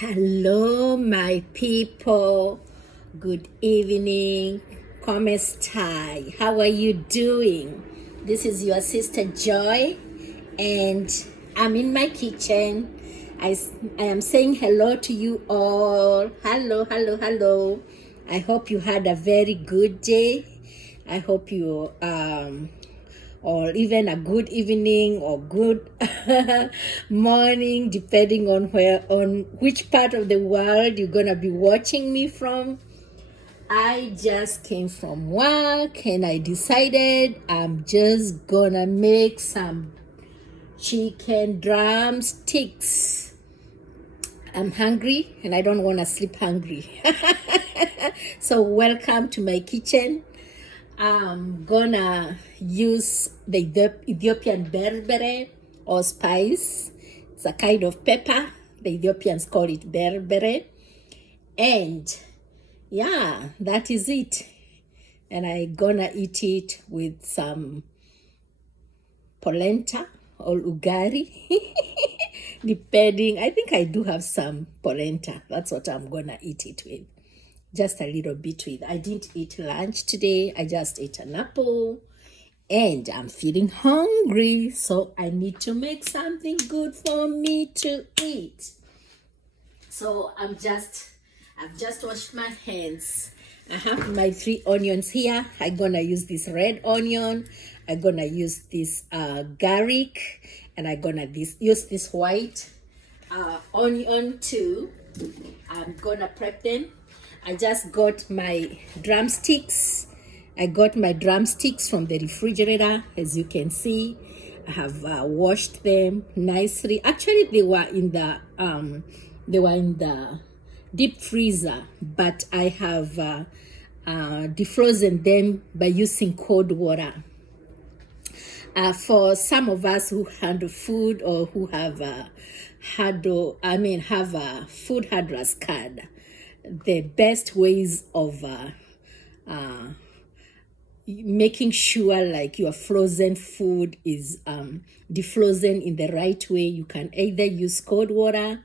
Hello, my people. Good evening. Come stai? How are you doing? This is your sister Joy, and I'm in my kitchen. I am saying hello to you all. Hello, hello, hello. I hope you had a very good day. I hope you or even a good evening or good morning, depending on which part of the world you're gonna be watching me from. I just came from work and I decided I'm just gonna make some chicken drumsticks. I'm hungry and I don't want to sleep hungry. So welcome to my kitchen. I'm gonna use the Ethiopian berbere or spice. It's a kind of pepper. The Ethiopians call it berbere. And yeah, that is it. And I'm gonna eat it with some polenta or ugari. Depending, I think I do have some polenta. That's what I'm gonna eat it with. Just a little bit with. I didn't eat lunch today. I just ate an apple and I'm feeling hungry, so I need to make something good for me to eat. So I've just washed my hands. I have my 3 onions here. I'm gonna use this red onion. I'm gonna use this garlic, and I'm gonna use this white onion too. I'm gonna prep them. I just got my drumsticks. I got my drumsticks from the refrigerator, as you can see. I have washed them nicely. Actually, they were in the deep freezer, but I have defrozen them by using cold water. For some of us who handle food or who have have a food handler's card, the best ways of making sure like your frozen food is defrozen in the right way, you can either use cold water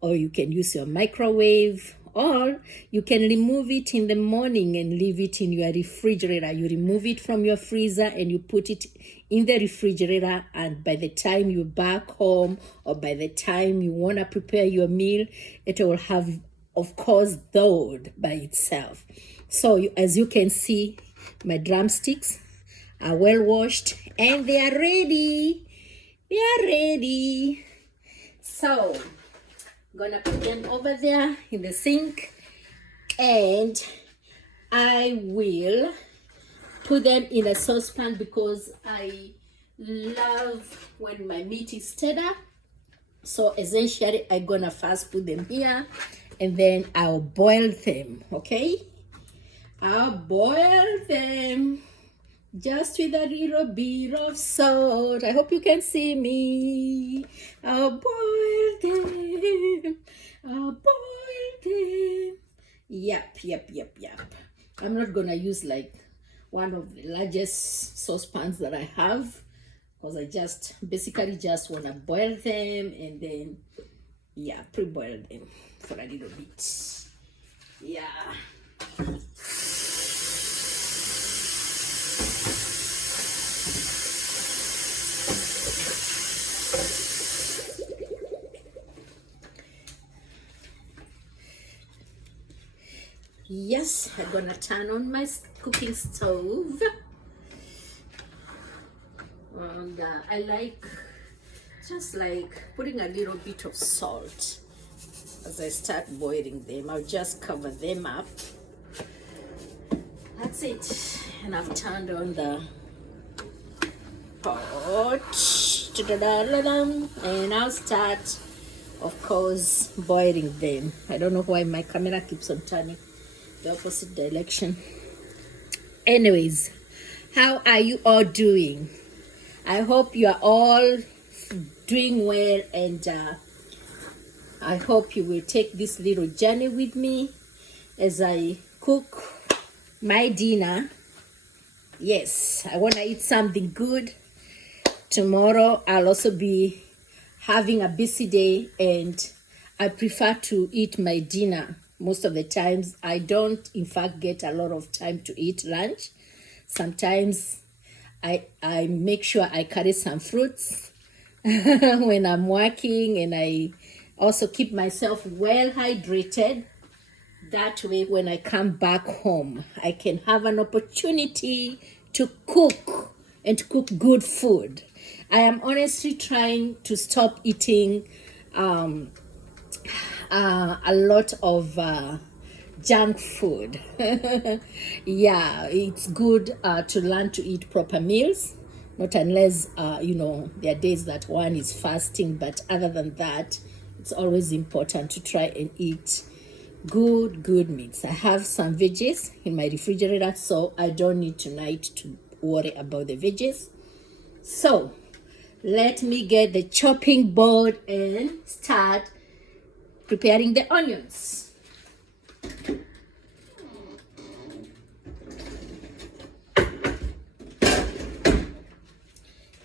or you can use your microwave, or you can remove it in the morning and leave it in your refrigerator. You remove it from your freezer and you put it in the refrigerator, and by the time you're back home or by the time you want to prepare your meal, it will have, of course, thawed by itself. So as you can see, my drumsticks are well washed and they are ready. They are ready. So I'm gonna put them over there in the sink, and I will put them in a saucepan because I love when my meat is tender. So essentially I'm gonna first put them here and then I'll boil them. Okay, I'll boil them just with a little bit of salt. I hope you can see me. I'll boil them. I'll boil them. Yep. I'm not gonna use like one of the largest saucepans that I have, because I just basically just wanna boil them and then pre-boil them for a little bit. Yeah. Yes, I'm gonna turn on my cooking stove, and I like just like putting a little bit of salt as I start boiling them. I'll just cover them up. That's it, and I've turned on the pot, and I'll start, of course, boiling them. I don't know why my camera keeps on turning the opposite direction. Anyways, how are you all doing? I hope you are all doing well, and I hope you will take this little journey with me as I cook my dinner. Yes, I want to eat something good. Tomorrow I'll also be having a busy day, and I prefer to eat my dinner most of the times. I don't, in fact, get a lot of time to eat lunch. Sometimes I make sure I carry some fruits when I'm working, and I also keep myself well hydrated. That way, when I come back home, I can have an opportunity to cook and to cook good food. I am honestly trying to stop eating a lot of junk food. Yeah, it's good to learn to eat proper meals, not unless, there are days that one is fasting, but other than that, it's always important to try and eat good meats. I have some veggies in my refrigerator, so I don't need tonight to worry about the veggies. So let me get the chopping board and start preparing the onions.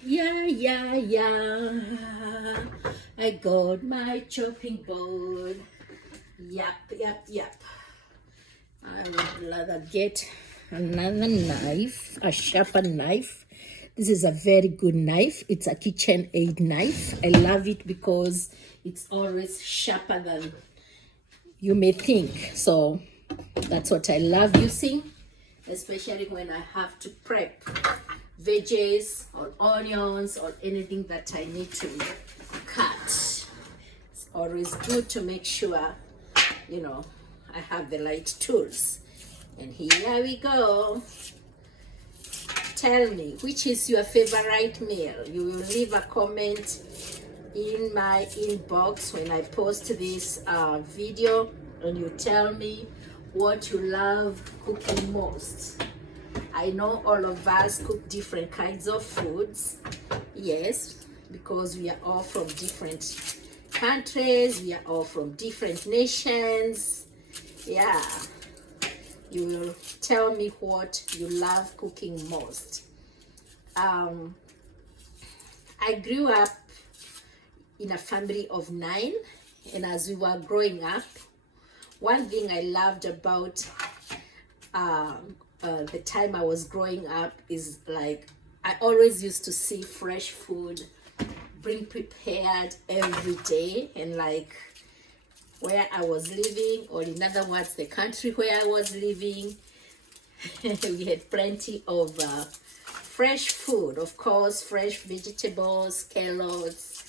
Yeah. I got my chopping board. Yep. I would rather get another knife, a sharper knife. This is a very good knife. It's a KitchenAid knife. I love it because it's always sharper than you may think. So that's what I love using, especially when I have to prep veggies or onions or anything that I need to cut. It's always good to make sure, I have the right tools. And here we go. Tell me, which is your favorite meal? You will leave a comment in my inbox when I post this video, and you tell me what you love cooking most. I know all of us cook different kinds of foods. Yes, because we are all from different countries, we are all from different nations. Yeah, you will tell me what you love cooking most. I grew up in a family of 9, and as we were growing up, one thing I loved about the time I was growing up is, like, I always used to see fresh food being prepared every day, and like where I was living, or in other words, the country where I was living, we had plenty of fresh food. Of course, fresh vegetables, carrots,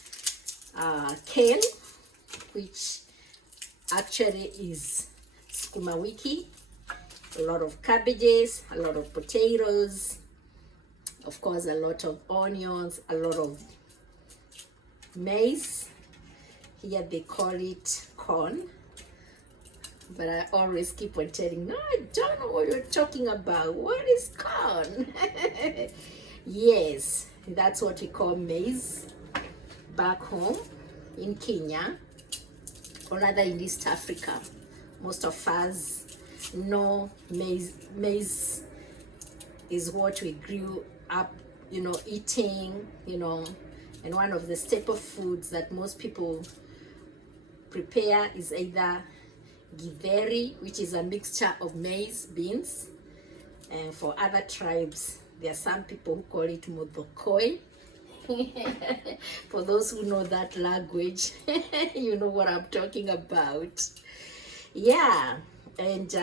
kale, which actually is sukuma wiki, a lot of cabbages, a lot of potatoes, of course a lot of onions, a lot of maize. Here they call it corn, but I always keep on telling, no, I don't know what you're talking about. What is corn? Yes, that's what we call maize back home in Kenya, or rather in East Africa. Most of us know maize is what we grew up, eating, and one of the staple foods that most people prepare is either githeri, which is a mixture of maize beans, and for other tribes there are some people who call it modokoi. For those who know that language, you know what I'm talking about. Yeah, and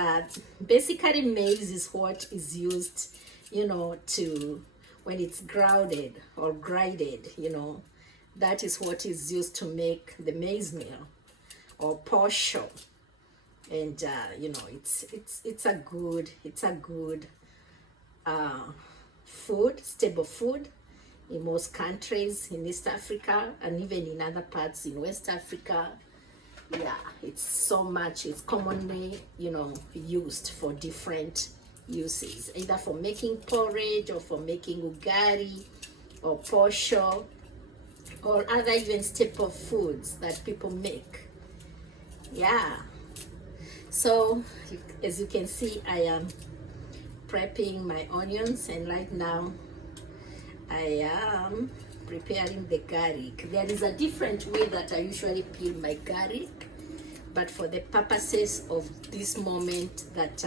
basically maize is what is used, to, when it's grounded or grinded, that is what is used to make the maize meal or posho. And it's a good food, stable food in most countries in East Africa, and even in other parts in West Africa. Yeah, it's commonly, used for different uses, either for making porridge or for making ugali or posho or other even staple foods that people make. Yeah, so as you can see, I am prepping my onions, and right now I am preparing the garlic. There is a different way that I usually peel my garlic, but for the purposes of this moment that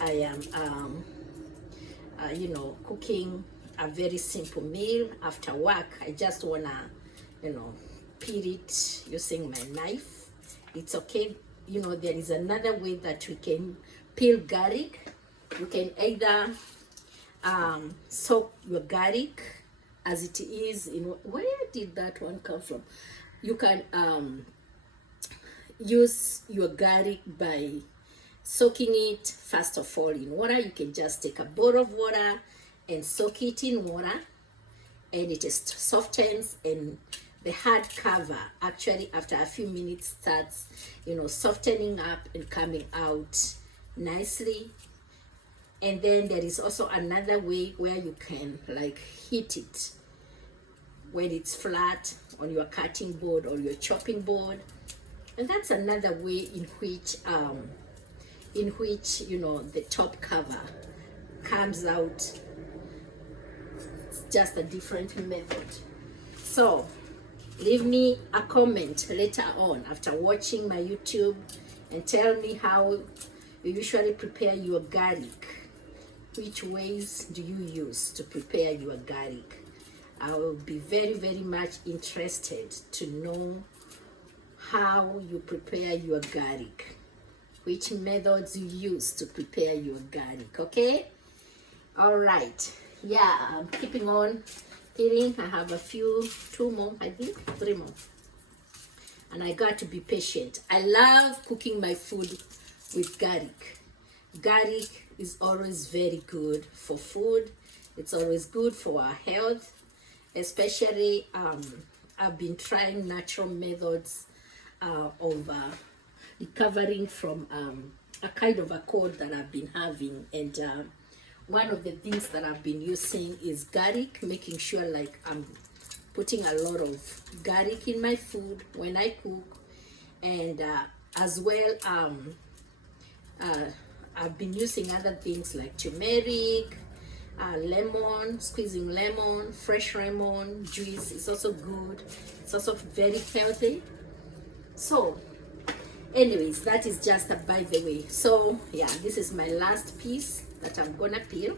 I am you know, cooking a very simple meal after work, I just wanna, you know, peel it using my knife. It's okay, you know. There is another way that we can peel garlic. You can either soak your garlic as it is. You know, where did that one come from? You can use your garlic by soaking it first of all in water. You can just take a bowl of water and soak it in water, and it softens, and the hard cover actually after a few minutes starts, you know, softening up and coming out nicely. And then there is also another way where you can like heat it when it's flat on your cutting board or your chopping board. And that's another way in which you know, the top cover comes out. It's just a different method. So leave me a comment later on after watching my YouTube and tell me how you usually prepare your garlic. Which ways do you use to prepare your garlic? I will be very, very much interested to know how you prepare your garlic, which methods you use to prepare your garlic. Okay, all right, yeah, I'm keeping on peeling. I have a few, 2 more, I think 3 more, and I got to be patient. I love cooking my food with garlic. Garlic is always very good for food. It's always good for our health, especially I've been trying natural methods of recovering from a kind of a cold that I've been having. And one of the things that I've been using is garlic, making sure like I'm putting a lot of garlic in my food when I cook. And as well, I've been using other things like turmeric, lemon, squeezing lemon, fresh lemon juice is also good. It's also very healthy. So anyways, that is just a by the way. So yeah, this is my last piece that I'm gonna peel,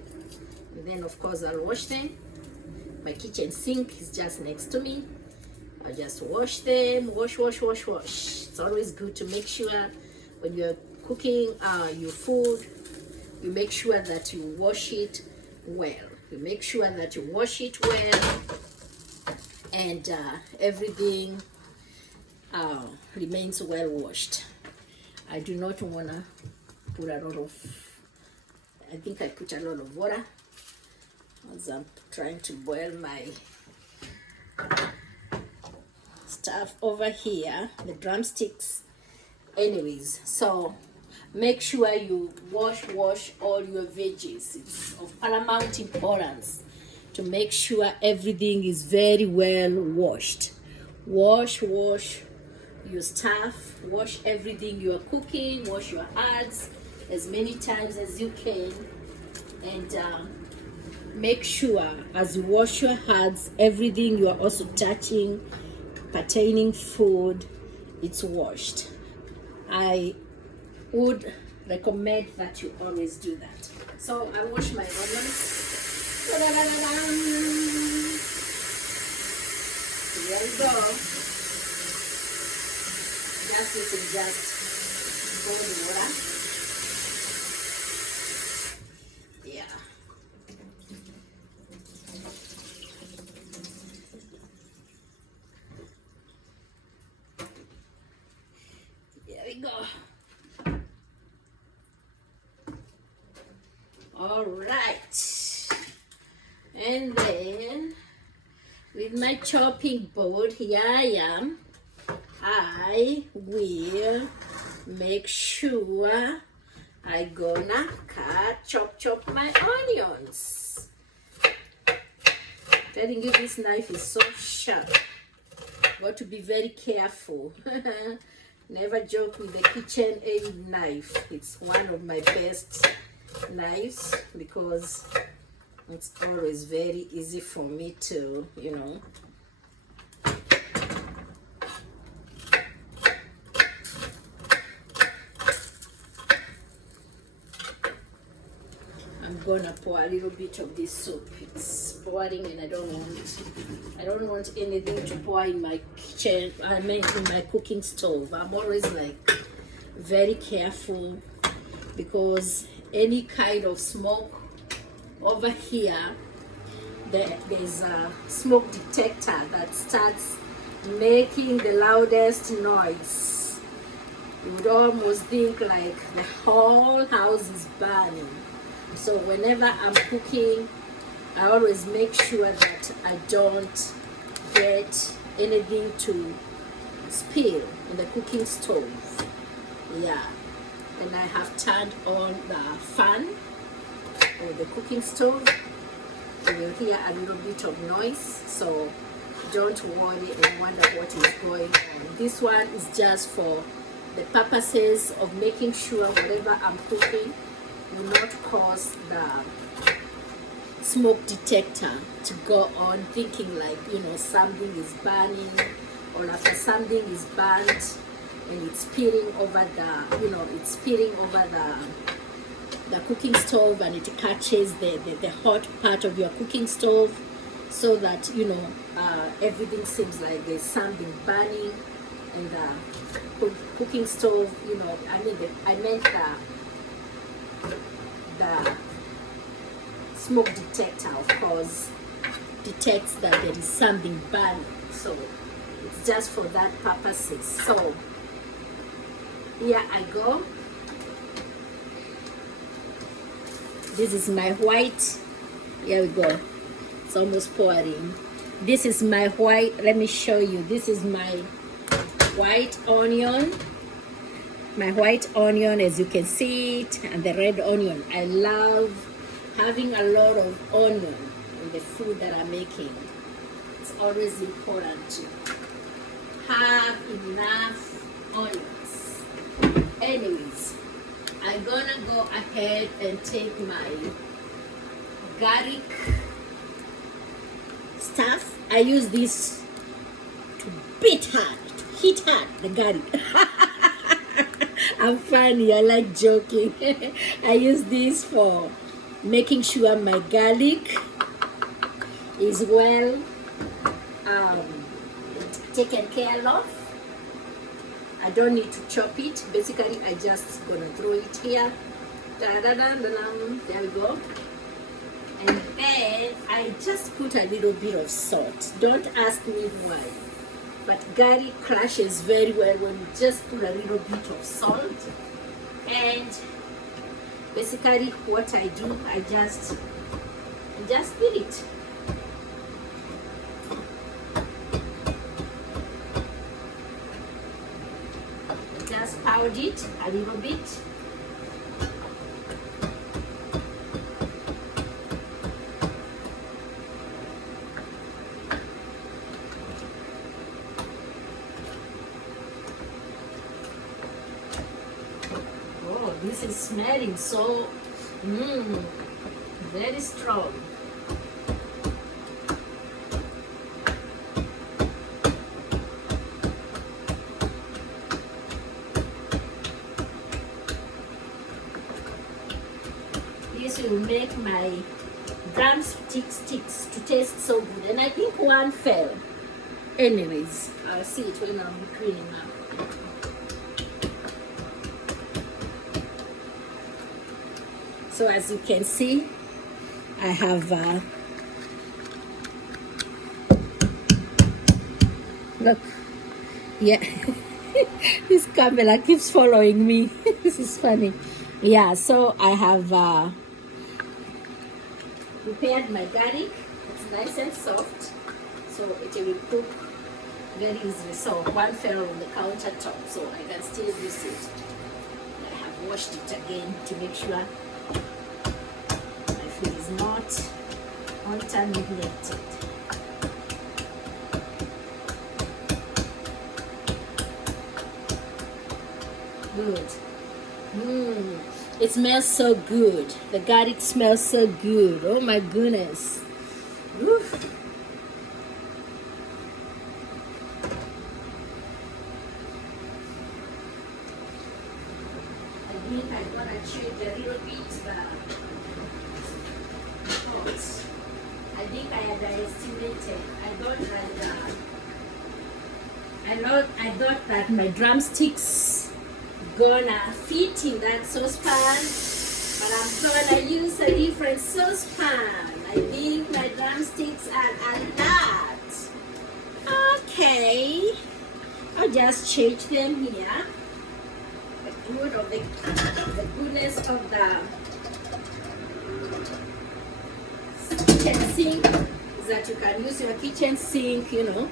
and then of course I'll wash them. My kitchen sink is just next to me. I'll just wash them, wash. It's always good to make sure when you're cooking your food, you make sure that you wash it well. You make sure that you wash it well, and everything remains well washed. I do not want to put a lot of, I think I put a lot of water as I'm trying to boil my stuff over here, the drumsticks. Anyways, so make sure you wash all your veggies. It's of paramount importance to make sure everything is very well washed. Wash your stuff, wash everything you are cooking, wash your herbs as many times as you can, and make sure as you wash your herbs, everything you are also touching pertaining food, it's washed. I would recommend that you always do that. So I wash my onions. There we go. Just using just boiling water. Yeah. There we go. All right. And then with my chopping board, here I am. I will make sure I gonna chop my onions. Telling you, this knife is so sharp. Got to be very careful. Never joke with the KitchenAid knife. It's one of my best knives because it's always very easy for me to, you know, gonna pour a little bit of this soup. It's boiling and I don't want anything to pour in my kitchen. I mean in my cooking stove. I'm always like very careful because any kind of smoke over here, there's a smoke detector that starts making the loudest noise. You would almost think like the whole house is burning. So whenever I'm cooking, I always make sure that I don't get anything to spill on the cooking stove. Yeah, and I have turned on the fan of the cooking stove. You will hear a little bit of noise, so don't worry and wonder what is going on. This one is just for the purposes of making sure whatever I'm cooking will not cause the smoke detector to go on thinking like, you know, something is burning, or after something is burnt and it's spilling over the, you know, it's spilling over the cooking stove, and it catches the hot part of your cooking stove, so that, you know, everything seems like there's something burning in the cooking stove. You know, I meant the smoke detector, of course, detects that there is something burning, so it's just for that purposes. So here I go. This is my white. Here we go. It's almost pouring. This is my white. Let me show you. This is my white onion. My white onion, as you can see it, and the red onion. I love having a lot of onion in the food that I'm making. It's always important to have enough onions. Anyways, I'm gonna go ahead and take my garlic stuff. I use this to hit hard the garlic. I'm funny, I like joking. I use this for making sure my garlic is well taken care of. I don't need to chop it. Basically, I just gonna throw it here. There we go. And then I just put a little bit of salt. Don't ask me why, but garlic crashes very well when you just put a little bit of salt. And basically, what I do, I just put it. Just powder it a little bit. Oh, this is smelling so very strong. This will make my drumsticks to taste so good. And I think one fell. Anyways, I'll see it when I'm cleaning up. So as you can see, I have look, yeah. This camera keeps following me. This is funny. Yeah, so I have prepared my garlic. It's nice and soft, so it will cook very easily. So one fell on the countertop, so I can still use it. I have washed it again to make sure my food is not contaminated. Good. It smells so good. The garlic smells so good. Oh my goodness. Oof. I think I'm gonna change a little bit the underestimated. I thought that my drumsticks gonna fit in that saucepan, but I'm gonna use a different saucepan. I think my drumsticks are a lot. Okay, I'll just change them here. The goodness of the kitchen sink is that you can use your kitchen sink, you know.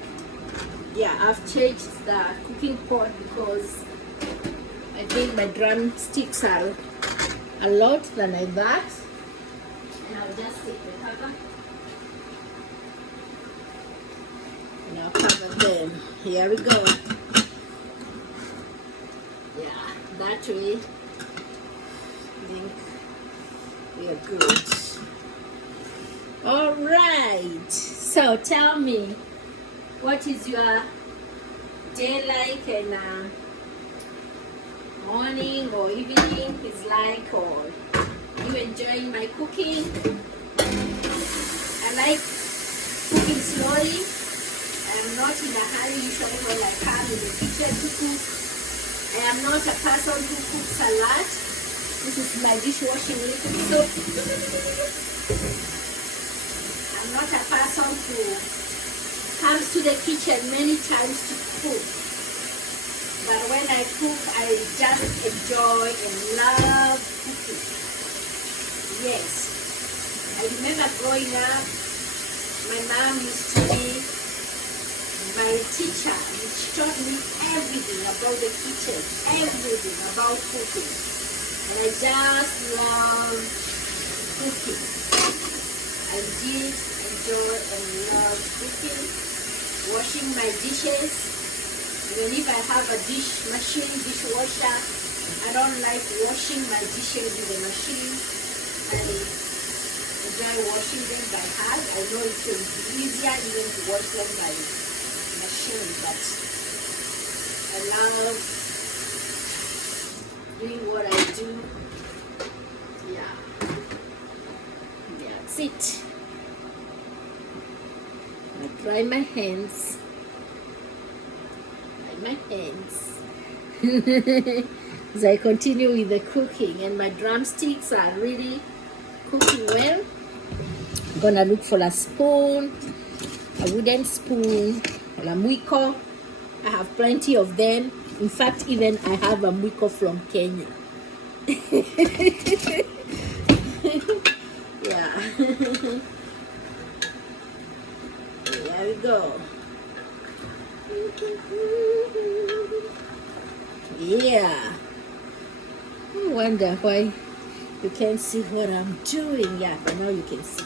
Yeah, I've changed the cooking pot because I think my drumsticks are a lot than I thought. And I'll just take the cover and I'll cover them. Here we go. Yeah, that way I think we are good. All right, so tell me, what is your day like, and morning or evening is like, or you enjoying my cooking? I like cooking slowly. I'm not in a hurry usually when I come in the kitchen to cook. I am not a person who cooks a lot. This is my dishwashing liquid soap. I'm not a person who comes to the kitchen many times to cook. But when I cook, I just enjoy and love cooking. Yes. I remember growing up, my mom used to be my teacher. She taught me everything about the kitchen, everything about cooking. And I just love cooking. I did enjoy and love cooking, washing my dishes. Even if I have a dishwasher, I don't like washing my dishes with a machine. I enjoy washing them by hand. I know it will be easier even to wash them by machine, but I love doing what I do. Yeah. That's it. I dry my hands. As I continue with the cooking, and my drumsticks are really cooking well. I'm gonna look for a spoon, a wooden spoon, or a mwiko. I have plenty of them. In fact, even I have a mwiko from Kenya. Yeah. There we go. Yeah. I wonder why you can't see what I'm doing. Yeah, but now you can see.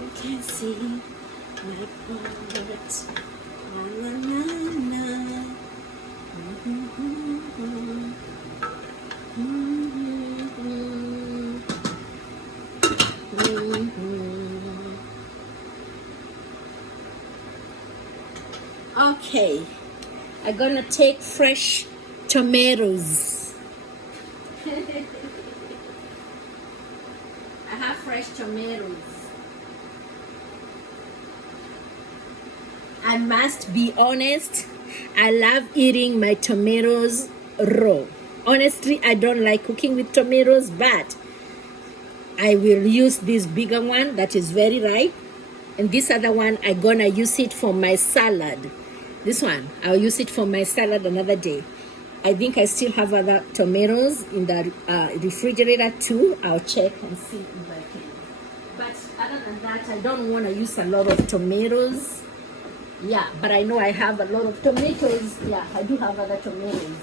You can see my part. Na, na, na. Okay, I'm gonna take fresh tomatoes. I have fresh tomatoes. I must be honest, I love eating my tomatoes raw. Honestly, I don't like cooking with tomatoes, but I will use this bigger one that is very ripe, and this other one I'm gonna use it for my salad. This one, I'll use it for my salad another day. I think I still have other tomatoes in the refrigerator too. I'll check and see if I can. But other than that, I don't want to use a lot of tomatoes. Yeah, but I know I have a lot of tomatoes. Yeah, I do have other tomatoes.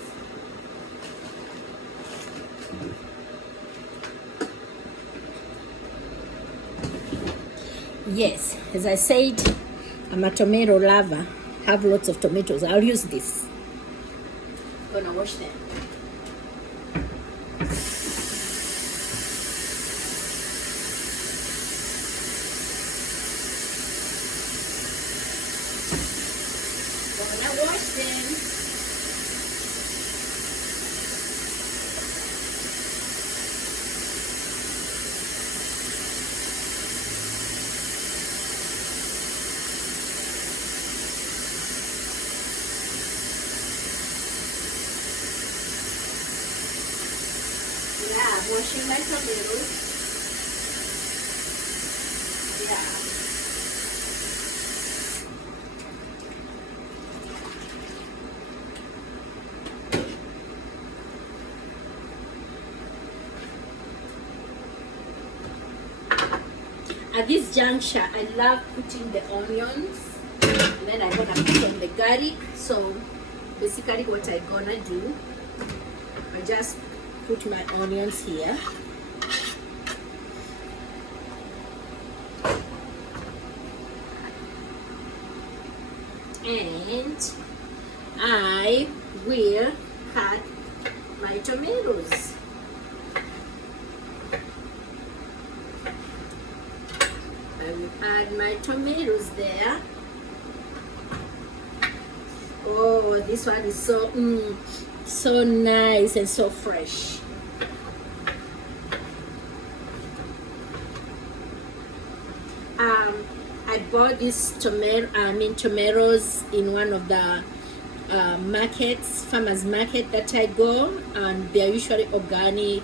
Yes, as I said, I'm a tomato lover. Have lots of tomatoes. I'll use this. I'm gonna wash them. Gonna wash them. washing my tomatoes. Yeah. At this juncture, I love putting the onions, and then I'm gonna put on the garlic. So basically what I'm gonna do, I just put my onions here. And I will cut my tomatoes. I will add my tomatoes there. Oh, this one is so nice and so fresh. I bought these tomatoes in one of the markets, farmers market that I go, and they're usually organic.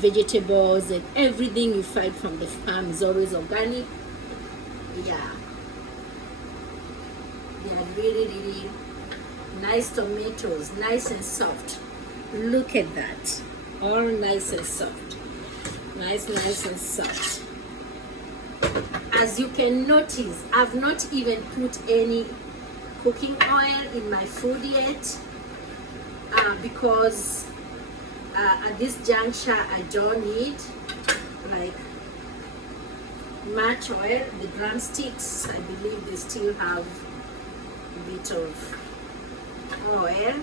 Vegetables and everything you find from the farm is always organic. Yeah, they are really nice tomatoes, nice and soft. Look at that, all nice and soft, nice and soft. As you can notice, I've not even put any cooking oil in my food yet, because at this juncture I don't need like much oil. The drumsticks, I believe they still have a bit of oil,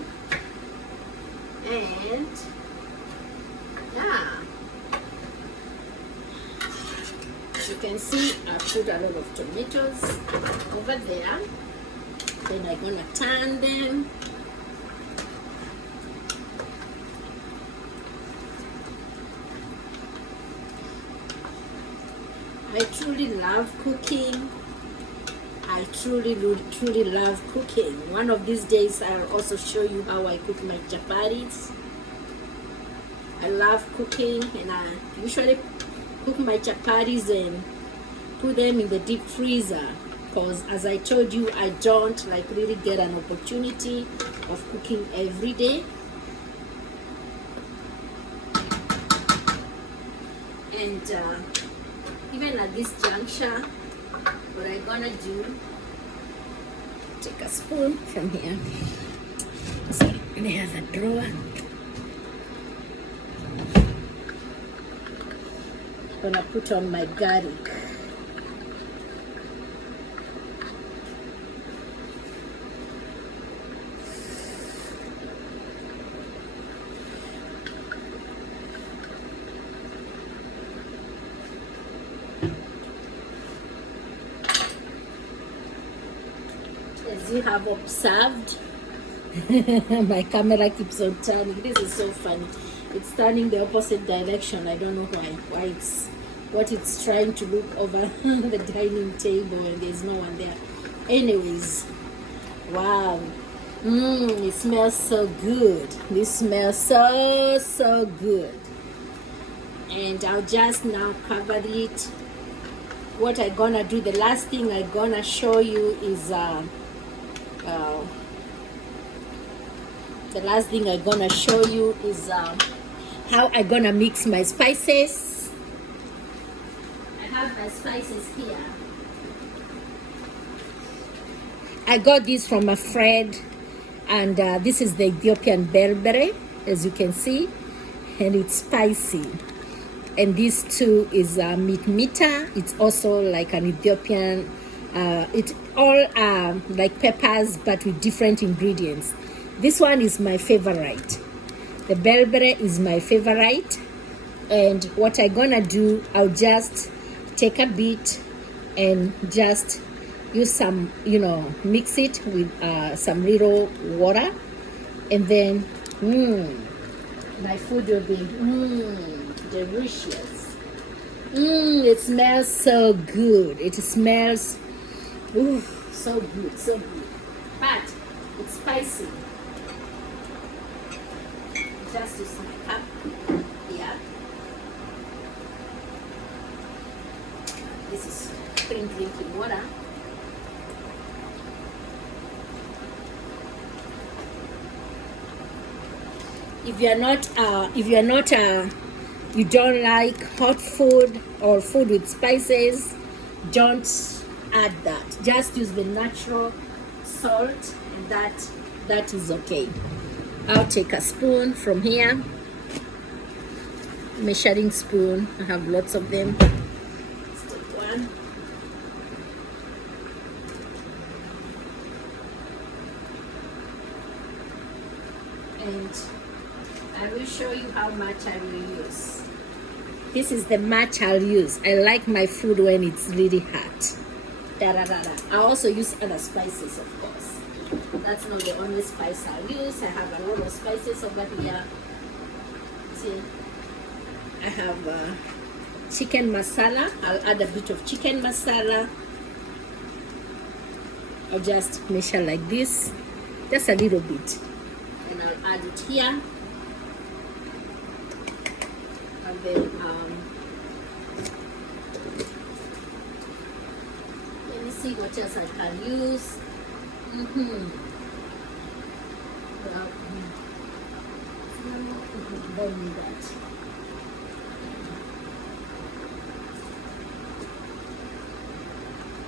and yeah, as you can see, I put a lot of tomatoes over there. Then I'm gonna turn them. I truly love cooking. I truly love cooking. One of these days I'll also show you how I cook my chapatis. I love cooking, and I usually cook my chapatis and put them in the deep freezer, because as I told you, I don't like really get an opportunity of cooking every day. And even at this juncture, what I'm gonna do, take a spoon from here. So there's a drawer. I'm gonna put on my garlic. As you have observed, my camera keeps on turning. This is so funny. It's turning the opposite direction. I don't know why it's trying to look over the dining table and there's no one there. Anyways, wow. It smells so good. This smells so good. And I'll just now cover it. What I'm gonna do, the last thing I'm gonna show you is how I'm gonna mix my spices. I have my spices here. I got this from a friend, and this is the Ethiopian berbere, as you can see, and it's spicy. And this too is mitmita. It's also like an Ethiopian. It's all like peppers, but with different ingredients. This one is my favorite. The berbere is my favorite. And what I'm gonna do, I'll just take a bit and just use some, mix it with some little water, and then my food will be delicious. It smells so good. It smells so good, but it's spicy. Just use my cup here. clean drinking water. If you're not you don't like hot food or food with spices, don't add that. Just use the natural salt, and that is okay. I'll take a spoon from here, measuring spoon. I have lots of them. Let's take one. And I will show you how much I will use. This is the much I'll use. I like my food when it's really hot. I also use other spices, of course. That's not the only spice I'll use. I have a lot of spices over here. See, I have chicken masala. I'll add a bit of chicken masala. I'll just measure like this, just a little bit, and I'll add it here. And then let me see what else I can use. Don't need that.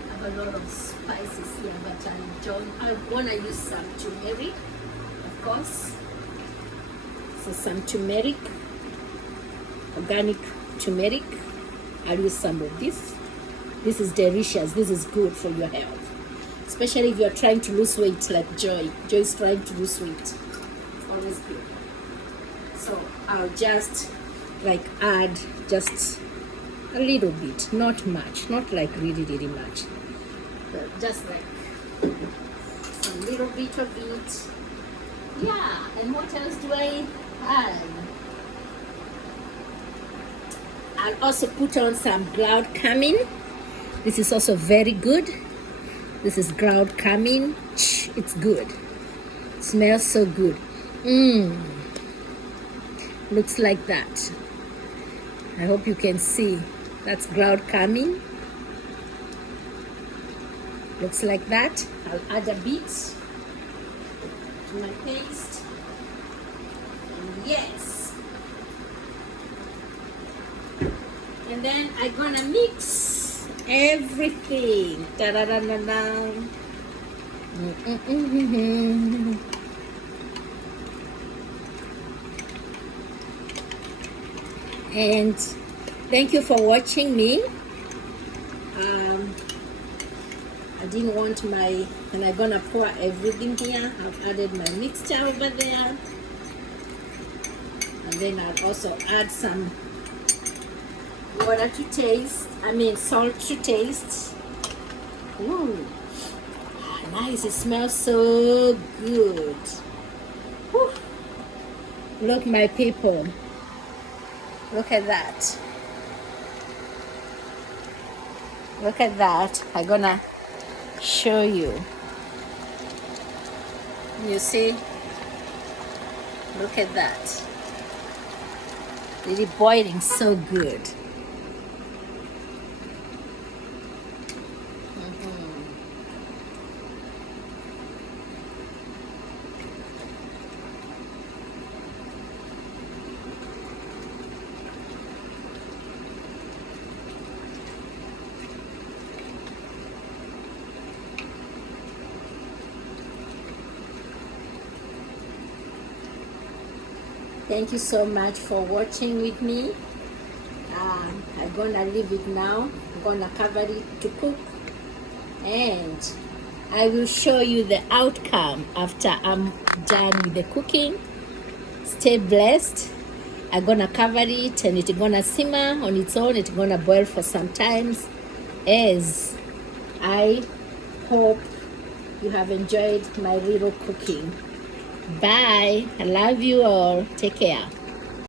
I have a lot of spices here, but I want to use some turmeric, of course. So some turmeric, organic turmeric. I'll use some of this. This is delicious. This is good for your health, especially if you're trying to lose weight like Joy. Joy is trying to lose weight. It's always good. So I'll just add just a little bit, not much, not like really much, but just like some little bit of it. Yeah, and what else do I add? I'll also put on some ground cumin. This is also very good. This is ground cumin. It's good. It smells so good. Looks like that. I hope you can see. That's ground cumin. Looks like that. I'll add a bit to my paste. And yes. And then I'm gonna mix everything. Da-da-da-da-da. And thank you for watching me. I didn't want and I'm gonna pour everything here. I've added my mixture over there. And then I'll also add some water to taste. Salt to taste. Ooh, nice. It smells so good. Whew. Look, my people. Look at that. Look at that. I'm gonna show you. You see? Look at that. Really boiling so good. Thank you so much for watching with me. I'm gonna leave it now. I'm gonna cover it to cook, and I will show you the outcome after I'm done with the cooking. Stay blessed. I'm gonna cover it, and it's gonna simmer on its own. It's gonna boil for some times. As I hope you have enjoyed my little cooking. Bye. I love you all. Take care.